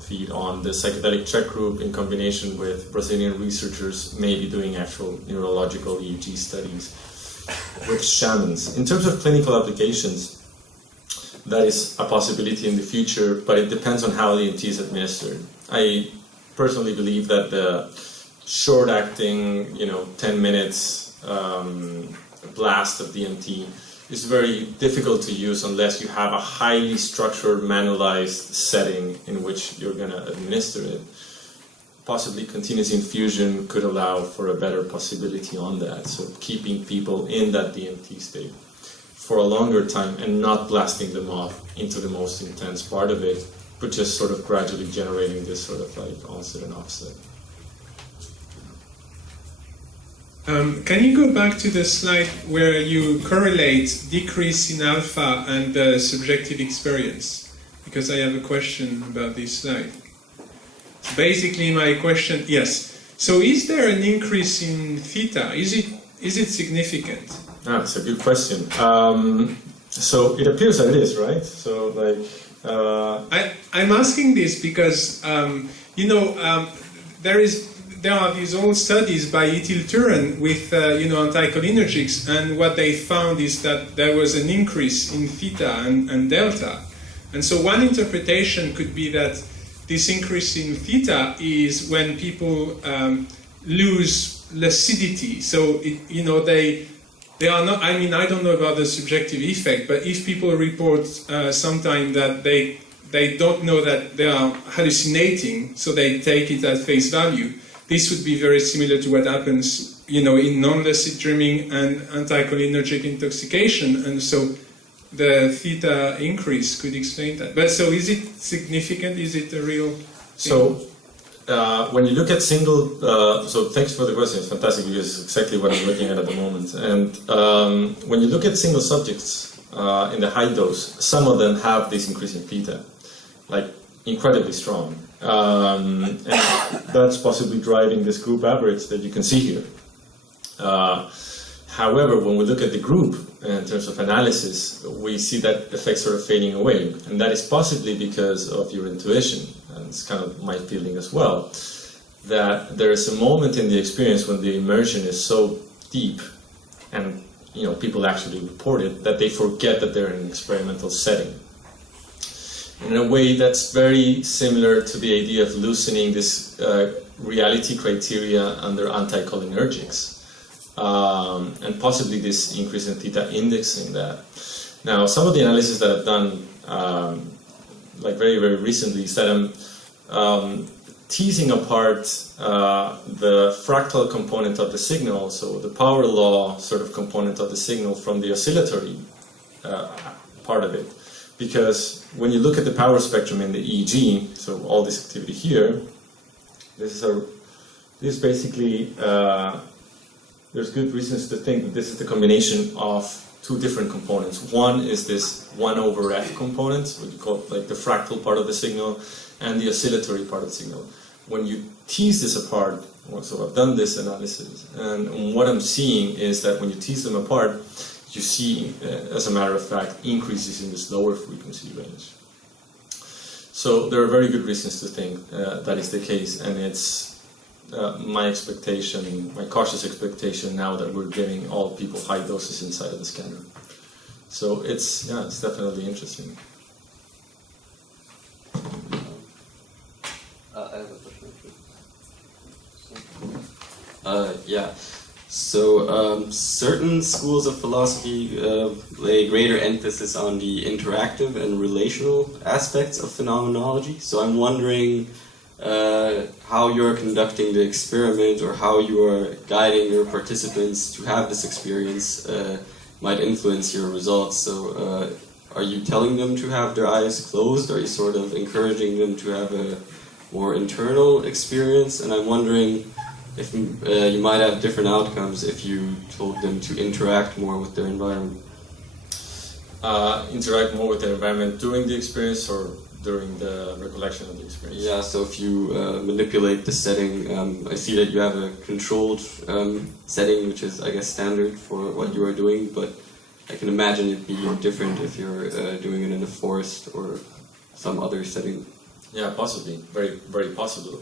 feed on the Psychedelic Czech group in combination with Brazilian researchers maybe doing actual neurological EEG studies with shamans. In terms of clinical applications, that is a possibility in the future, but it depends on how DMT is administered. I personally believe that the short-acting, 10 minutes blast of DMT is very difficult to use unless you have a highly structured, manualized setting in which you're going to administer it. Possibly continuous infusion could allow for a better possibility on that, so keeping people in that DMT state for a longer time and not blasting them off into the most intense part of it, but just sort of gradually generating this sort of like onset and offset. Can you go back to the slide where you correlate decrease in alpha and subjective experience? Because I have a question about this slide. Basically, my question, yes. So, is there an increase in theta? Is it significant? That's a good question. So it appears that it is, right? So, I'm asking this because there are these old studies by Etil Turan with anticholinergics, and what they found is that there was an increase in theta and delta. And so one interpretation could be that this increase in theta is when people lose lucidity. So they are not. I mean, I don't know about the subjective effect, but if people report sometime that they don't know that they are hallucinating, so they take it at face value. This would be very similar to what happens, in non-lucid dreaming and anticholinergic intoxication, and so the theta increase could explain that. But so, is it significant? Is it a real thing? So, when you look at single, so thanks for the question. It's fantastic because it's exactly what I'm looking at the moment. And when you look at single subjects in the high dose, some of them have this increase in theta, like incredibly strong. And that's possibly driving this group average that you can see here. However, when we look at the group in terms of analysis, we see that effects are fading away, and that is possibly because of your intuition, and it's kind of my feeling as well, that there is a moment in the experience when the immersion is so deep and people actually report it, that they forget that they're in an experimental setting. In a way that's very similar to the idea of loosening this reality criteria under anticholinergics, and possibly this increase in theta indexing that. Now, some of the analysis that I've done, like very, very recently, is that I'm teasing apart the fractal component of the signal, so the power law sort of component of the signal, from the oscillatory part of it. Because when you look at the power spectrum in the EEG, so all this activity here, this is basically, there's good reasons to think that this is the combination of two different components. One is this 1 over F component, what you call like the fractal part of the signal, and the oscillatory part of the signal. When you tease this apart, so I've done this analysis, and what I'm seeing is that when you tease them apart, you see, as a matter of fact, increases in this lower frequency range. So there are very good reasons to think that is the case, and it's my expectation, my cautious expectation now that we're giving all people high doses inside of the scanner. So it's definitely interesting. I have a question. Yeah. So certain schools of philosophy lay greater emphasis on the interactive and relational aspects of phenomenology. So I'm wondering how you're conducting the experiment, or how you are guiding your participants to have this experience might influence your results. So are you telling them to have their eyes closed? Are you sort of encouraging them to have a more internal experience? And I'm wondering if you might have different outcomes if you told them to interact more with their environment. Interact more with their environment during the experience or during the recollection of the experience? Yeah, so if you manipulate the setting, I see that you have a controlled setting, which is, I guess, standard for what you are doing, but I can imagine it being different if you're doing it in a forest or some other setting. Yeah, possibly. Very, very possible.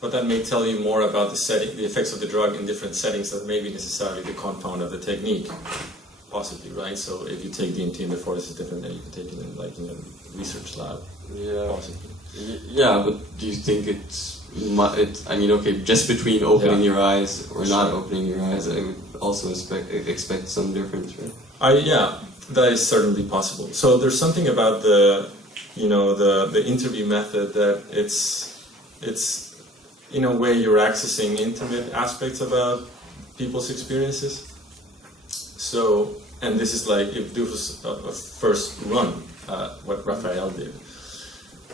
But that may tell you more about the setting, the effects of the drug in different settings that may be necessarily the compound of the technique. Possibly, right? So if you take DMT in the forest, it's different than you can take it in, like, in a research lab. Yeah. Possibly. Yeah, but do you think I mean, okay, just between opening your eyes or not opening your eyes, I would also expect some difference, right? Yeah, that is certainly possible. So there's something about the interview method that it's in a way you're accessing intimate aspects about people's experiences. So, and this is like, if this was a first run, what Raphael did.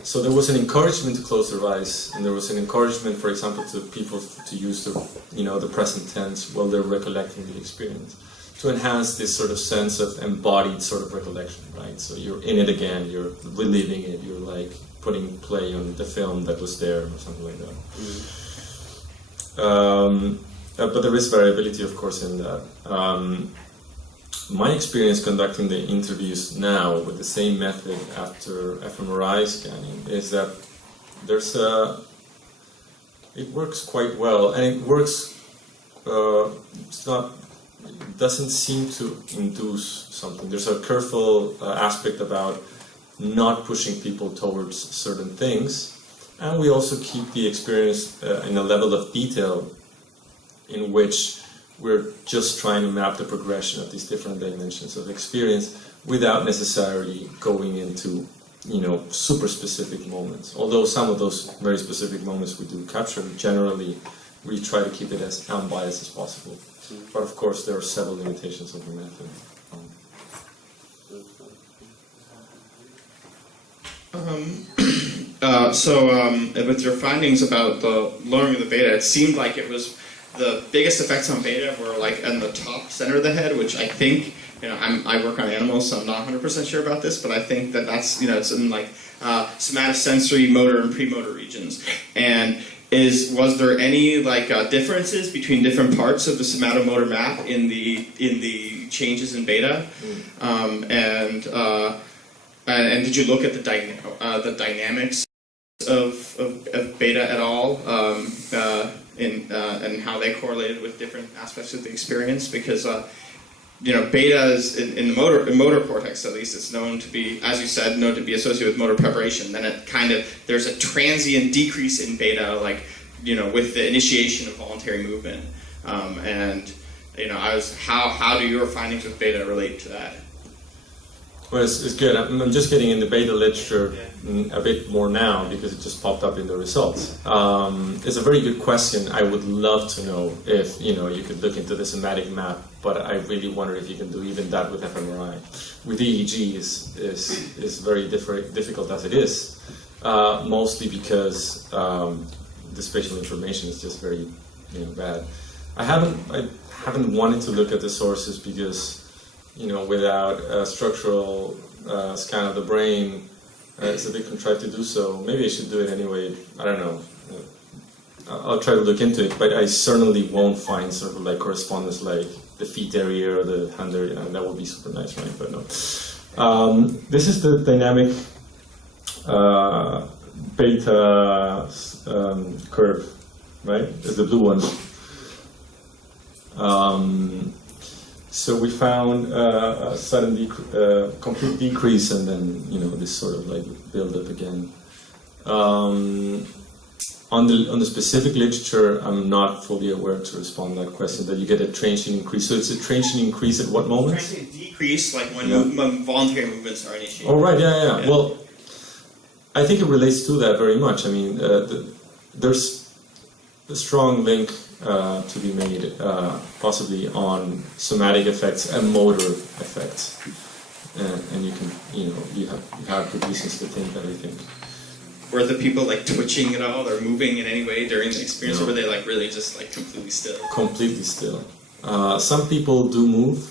So there was an encouragement to close their eyes, and there was an encouragement, for example, to people to use the present tense while they're recollecting the experience, to enhance this sort of sense of embodied sort of recollection, right? So you're in it again, you're reliving it, you're like putting play on the film that was there or something like that. But there is variability, of course, in that. My experience conducting the interviews now with the same method after fMRI scanning is that it works quite well, and it works. It doesn't seem to induce something. There's a careful aspect about not pushing people towards certain things, and we also keep the experience in a level of detail in which we're just trying to map the progression of these different dimensions of experience without necessarily going into, super specific moments. Although some of those very specific moments we do capture, generally we try to keep it as unbiased as possible. But of course there are several limitations of the method. With your findings about the lowering of the beta, it seemed like it was the biggest effects on beta were like in the top center of the head, which I think, I work on animals, so I'm not 100% sure about this, but I think that's, it's in like somatosensory, motor, and premotor regions. And was there any like differences between different parts of the somatomotor map in the changes in beta? And did you look at the dynamics of beta at all and how they correlated with different aspects of the experience, because beta is in the motor cortex, at least, it's known to be, as you said, known to be associated with motor preparation. Then there's a transient decrease in beta, with the initiation of voluntary movement. How do your findings with beta relate to that? Well, it's good. I'm just getting in the beta literature a bit more now because it just popped up in the results. It's a very good question. I would love to know if you could look into the somatic map, but I really wonder if you can do even that with fMRI. With EEG is very difficult as it is, mostly because the spatial information is just very bad. I haven't wanted to look at the sources because without a structural scan of the brain, it's a bit contrived to do so. Maybe I should do it anyway. I don't know. I'll try to look into it, but I certainly won't find sort of like correspondence like the feet area or the hand area, and that would be super nice, right? But no. This is the dynamic beta curve, right? It's the blue one. So we found a sudden complete decrease, and then this sort of like build up again. On the specific literature, I'm not fully aware to respond to that question. That you get a transient increase. So it's a transient increase at what moment? Transient decrease, like when voluntary movements are initiated. Oh right, yeah. Well, I think it relates to that very much. I mean, there's a strong link to be made, possibly on somatic effects and motor effects, and you can, you have good reasons to think that. I think. Were the people like twitching at all or moving in any way during the experience, or were they like really just like completely still? Completely still. Some people do move,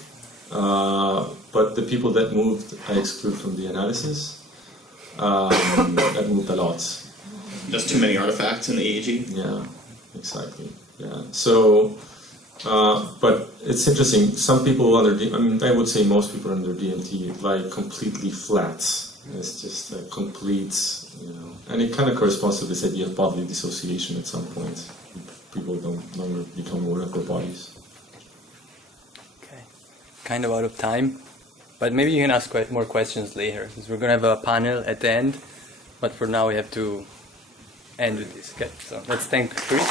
but the people that moved I exclude from the analysis. That moved a lot. Just too many artifacts in the EEG? Yeah, exactly. Yeah. So, but it's interesting. Some people under I would say most people under DMT like completely flat. It's just a complete, and it kind of corresponds to this idea of bodily dissociation at some point. People don't longer become aware of their bodies. Okay, kind of out of time, but maybe you can ask more questions later, because we're going to have a panel at the end, but for now we have to end with this. Okay, so let's thank Chris.